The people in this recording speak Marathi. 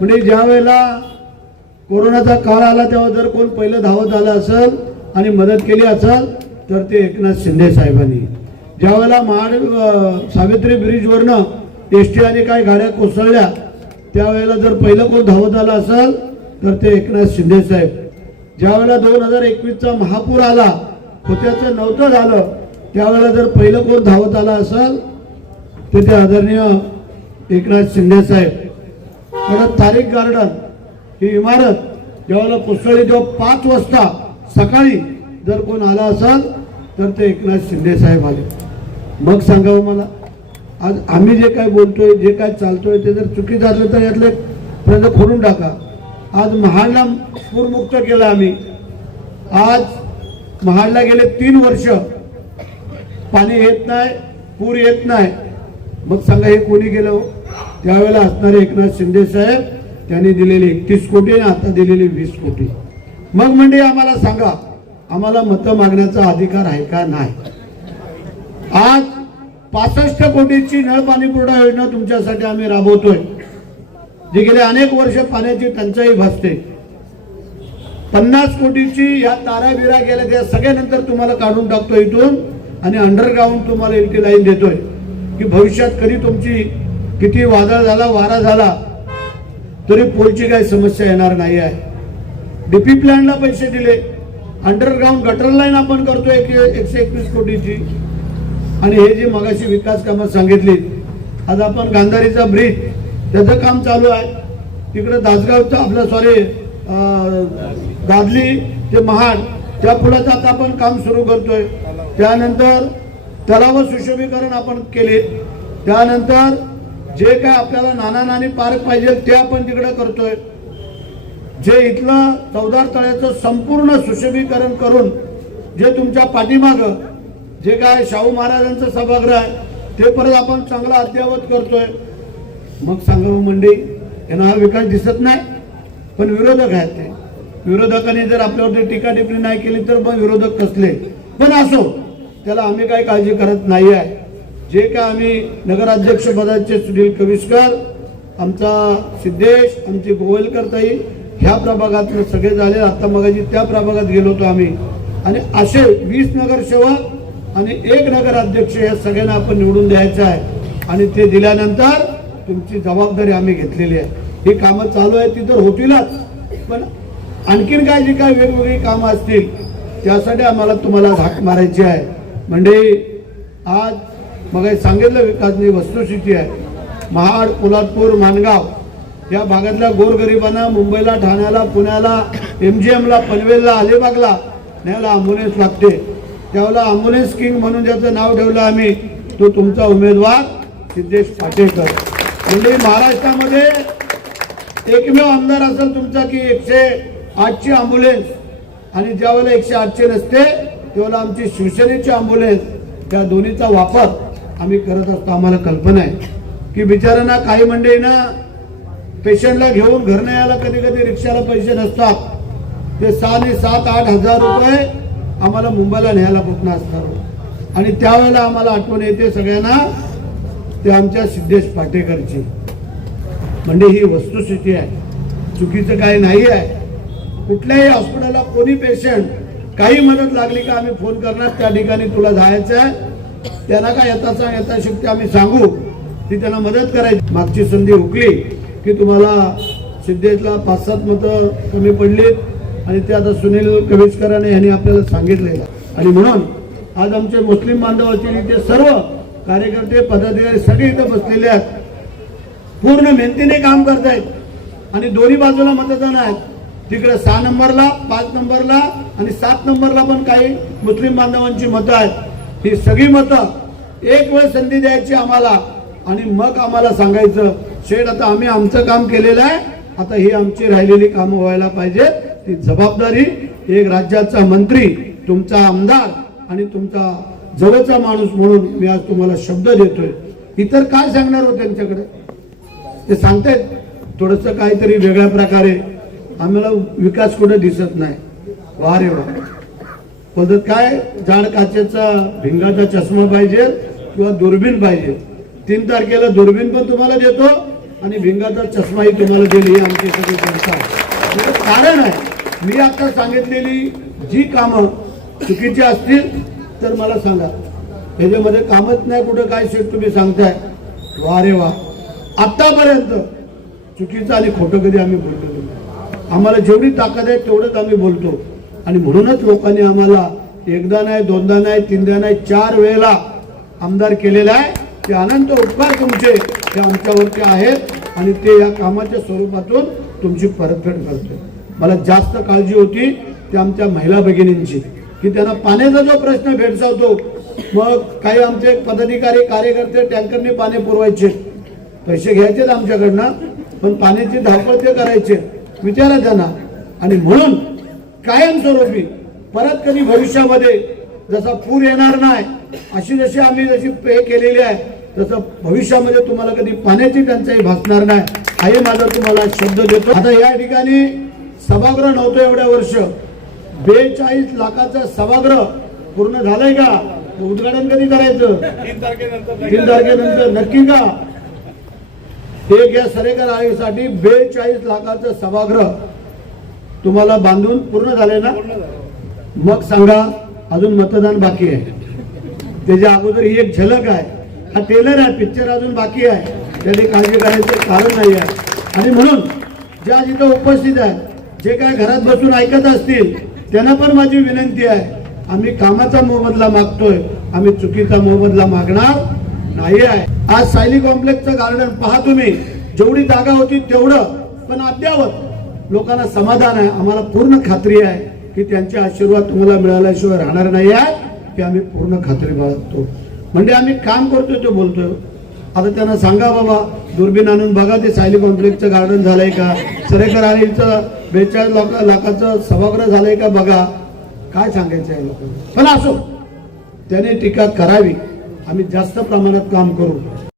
म्हणजे ज्या वेळेला कोरोनाचा काळ आला तेव्हा जर कोण पहिलं धावत आलं असेल आणि मदत केली असेल तर ते एकनाथ शिंदे साहेबांनी ज्यावेळेला महाड सावित्री ब्रिजवरनं एस टी आणि काही गाड्या कोसळल्या त्यावेळेला जर पहिलं कोण धावत आलं असेल तर ते एकनाथ शिंदे साहेब ज्यावेळेला दोन हजार एकवीसचा महापूर आला होत्याचं नव्हतं झालं त्यावेळेला जर पहिलं कोण धावत आलं असेल तर ते आदरणीय एकनाथ शिंदे साहेब म्हणून तारीख गार्डन ही इमारत जेव्हा पुसळी जेव्हा पाच वाजता सकाळी जर कोण आला असाल तर ते एकनाथ शिंदे साहेब आले मग सांगावं मला आज आम्ही जे काय बोलतोय जे काय चालतोय ते जर चुकीचं झालं तर यातले प्रयत्न खोडून टाका आज महाडला पूरमुक्त केला आम्ही आज महाडला गेले तीन वर्ष पाणी येत नाही पूर येत नाही मग सांगा हे कोणी गेलं हो त्यावेळेला असणारे एकनाथ शिंदे साहेब त्यांनी दिलेले एकतीस कोटी आणि आता दिलेले वीस कोटी मग म्हणजे आम्हाला सांगा आम्हाला मतं मागण्याचा अधिकार आहे का नाही आज पासष्ट कोटीची नळ पाणी पुरवठा योजना तुमच्यासाठी आम्ही राबवतोय जे गेले अनेक वर्ष पाण्याची टंचाई भासते पन्नास कोटीची ह्या तारा बिरा गेल्या त्या सगळ्यानंतर तुम्हाला काढून टाकतो इथून आणि अंडरग्राऊंड तुम्हाला इतकी लाईन देतोय की भविष्यात कधी तुमची किती वादळ झाला वारा झाला तरी पोलची काही समस्या येणार नाही आहे डीपी प्लॅनला पैसे दिले अंडरग्राऊंड गटर लाईन आपण करतो एक एकशे एकवीस कोटीची आणि हे जी मगाशी विकास कामं सांगितली आज आपण गांधारीचा ब्रिज त्याचं काम चालू आहे तिकडे दासगावचं आपलं सॉरी दादली ते महाड त्या पुलाचं आता आपण काम सुरू करतोय त्यानंतर तलाव सुशोभीकरण आपण केले त्यानंतर जे काय आपल्याला नाना नानी पार्क पाहिजे ते आपण तिकडे करतोय जे इथलं चौदार तळ्याचं संपूर्ण सुशोभीकरण करून जे तुमच्या पाठीमाग जे काय शाहू महाराजांचं सभागृह आहे ते परत आपण चांगला अद्यावत करतोय मग सांगा हो मंडळी यांना हा विकास दिसत नाही पण विरोधक आहेत ते विरोधकांनी जर आपल्यावरती टीका टिप्पणी नाही केली तर मग विरोधक कसले पण असो त्याला आम्ही काही काळजी करत नाही आहे जे काय आम्ही नगराध्यक्ष पदाचे सुनील कविस्कर आमचा सिद्धेश आमची गोवलकरताई ह्या प्रभागातले सगळे झाले आता मगाजी त्या प्रभागात गेलो होतो आम्ही आणि असे वीस नगरसेवक आणि एक नगराध्यक्ष या सगळ्यांना आपण निवडून द्यायचं आहे आणि ते दिल्यानंतर तुमची जबाबदारी आम्ही घेतलेली आहे ही कामं चालू आहेत ती तर होतीलच पण आणखीन काय जी काय वेगवेगळी कामं असतील त्यासाठी आम्हाला तुम्हाला झाक मारायची आहे म्हणजे आज मग हे सांगितलं विकासनी वस्तुस्थिती आहे महाड पोलादपूर माणगाव या भागातल्या गोरगरिबांना मुंबईला ठाण्याला पुण्याला एम जी एमला पनवेलला अलिबागला न्यायला ॲम्ब्युलन्स लागते त्यावेळेला ॲम्ब्युलन्स किंग म्हणून ज्याचं नाव ठेवलं आम्ही तो तुमचा उमेदवार सिद्धेश पाटेकर म्हणजे महाराष्ट्रामध्ये एकमेव आमदार असेल तुमचा की एकशे आठची ॲम्ब्युलन्स आणि ज्यावेळेला एकशे आठशे नसते तेव्हा आमची शिवसेनेची ॲम्ब्युलन्स त्या दोन्हीचा वापर आम्ही करत असतो आम्हाला कल्पना आहे की बिचारांना काही ना पेशंटला घेऊन घरनं यायला कधी कधी रिक्षाला पैसे नसतात ते सहा ने सात आठ हजार रुपये आम्हाला मुंबईला न्यायला कुठनं असतात आणि त्यावेळेला आम्हाला आठवण येते सगळ्यांना ते आमच्या सिद्धेश पाटेकरची म्हणजे ही वस्तुस्थिती आहे चुकीचं काही नाही आहे कुठल्याही हॉस्पिटलला कोणी पेशंट काही मदत लागली का आम्ही फोन करणार त्या ठिकाणी तुला जायचं आहे त्यांना काय यथाचा यथाशक्ती आम्ही सांगू ती त्यांना मदत करायची मागची संधी हुकली की तुम्हाला सिद्धेतला पाच सात मतं कमी पडलीत आणि ते आता सुनील कविस्कराने यांनी आपल्याला सांगितलेलं आणि म्हणून आज आमचे मुस्लिम बांधवाचे इथे सर्व कार्यकर्ते पदाधिकारी सगळे इथं बसलेले आहेत पूर्ण मेहनतीने काम करतायत आणि दोन्ही बाजूला मतदान आहेत तिकडे सहा नंबरला पाच नंबरला आणि सात नंबरला पण काही मुस्लिम बांधवांची मतं आहेत ही सगळी मतं एक वेळ संधी द्यायची आम्हाला आणि मग आम्हाला सांगायचं शेठ आता आम्ही आमचं काम केलेलं आहे आता ही आमची राहिलेली कामं व्हायला पाहिजेत ती जबाबदारी एक राज्याचा मंत्री तुमचा आमदार आणि तुमचा जवळचा माणूस म्हणून मी आज तुम्हाला शब्द देतोय इतर काय सांगणार हो त्यांच्याकडे ते सांगतायत थोडस काहीतरी वेगळ्या प्रकारे आम्हाला विकास कुठे दिसत नाही वारे वा पद्धत काय जाड काचेचा भिंगाचा चष्मा पाहिजे किंवा दुर्बीन पाहिजे तीन तारखेला दुर्बीन पण तुम्हाला देतो आणि भिंगाचा चष्माही तुम्हाला दिली ही आमची सगळी संस्था कारण आहे मी आता सांगितलेली जी कामं चुकीची असतील तर मला सांगा त्याच्यामध्ये कामच नाही कुठं काय शेट तुम्ही सांगताय वा रे वा आत्तापर्यंत चुकीचं आणि खोटं कधी आम्ही बोलतो आम्हाला जेवढी ताकद आहे तेवढंच आम्ही बोलतो आणि म्हणूनच लोकांनी आम्हाला एकदा नाही दोनदा नाही तीनदा नाही चार वेळेला आमदार केलेला आहे ते अनंत उपकार तुमचे ते आमच्यावरती आहेत आणि ते या कामाच्या स्वरूपातून तुमची परतफेड करते मला जास्त काळजी होती ते आमच्या महिला भगिनींची की त्यांना पाण्याचा जो प्रश्न भेडसावतो मग काही आमचे पदाधिकारी कार्यकर्ते टँकरने पाणी पुरवायचे पैसे घ्यायचेच आमच्याकडनं पण पाण्याची धावपळ ते करायचे विचारा त्यांना आणि म्हणून कायमस्वरूपी परत कधी भविष्यामध्ये जसा पूर येणार नाही अशी जशी आम्ही जशी पे केलेली आहे तसं भविष्यामध्ये तुम्हाला कधी पाण्याची टंचाई भासणार नाही हाही माझा तुम्हाला शब्द देतो आता या ठिकाणी सभागृह नव्हतं एवढ्या वर्ष बेचाळीस लाखाचा सभागृह पूर्ण झालंय का उद्घाटन कधी करायचं तीन तारखेनंतर नक्की का हे घ्या सरेकर आयोगासाठी बेचाळीस लाखाचं सभागृह तुम्हाला बांधून पूर्ण झाले ना मग सांगा अजून मतदान बाकी आहे त्याच्या अगोदर ही एक झलक आहे हा टेलर आहे पिक्चर अजून बाकी आहे त्याने काळजी करायचं कारण नाही आहे आणि म्हणून ज्या जिथं उपस्थित आहेत जे काय घरात बसून ऐकत असतील त्यांना पण माझी विनंती आहे आम्ही कामाचा मोबदला मागतोय आम्ही चुकीचा मोबदला मागणार नाही आहे आज सायली कॉम्प्लेक्सचं गार्डन पहा तुम्ही जेवढी जागा होती तेवढं पण अद्यावत लोकांना समाधान आहे आम्हाला पूर्ण खात्री आहे की त्यांचे आशीर्वाद तुम्हाला मिळाल्याशिवाय राहणार नाही आहे की आम्ही पूर्ण खात्री बाळगतो म्हणजे आम्ही काम करतो तो बोलतो आता त्यांना सांगा बाबा दुर्बीन आणून बघा ते सायली कॉम्प्लेक्सचं गार्डन झालंय का सरेकर आलीचं बेचाळीस लाख लाखाचं सभागृह झालंय का बघा काय सांगायचं आहे लोकांना पण असो त्याने टीका करावी आम्ही जास्त प्रमाणात काम करू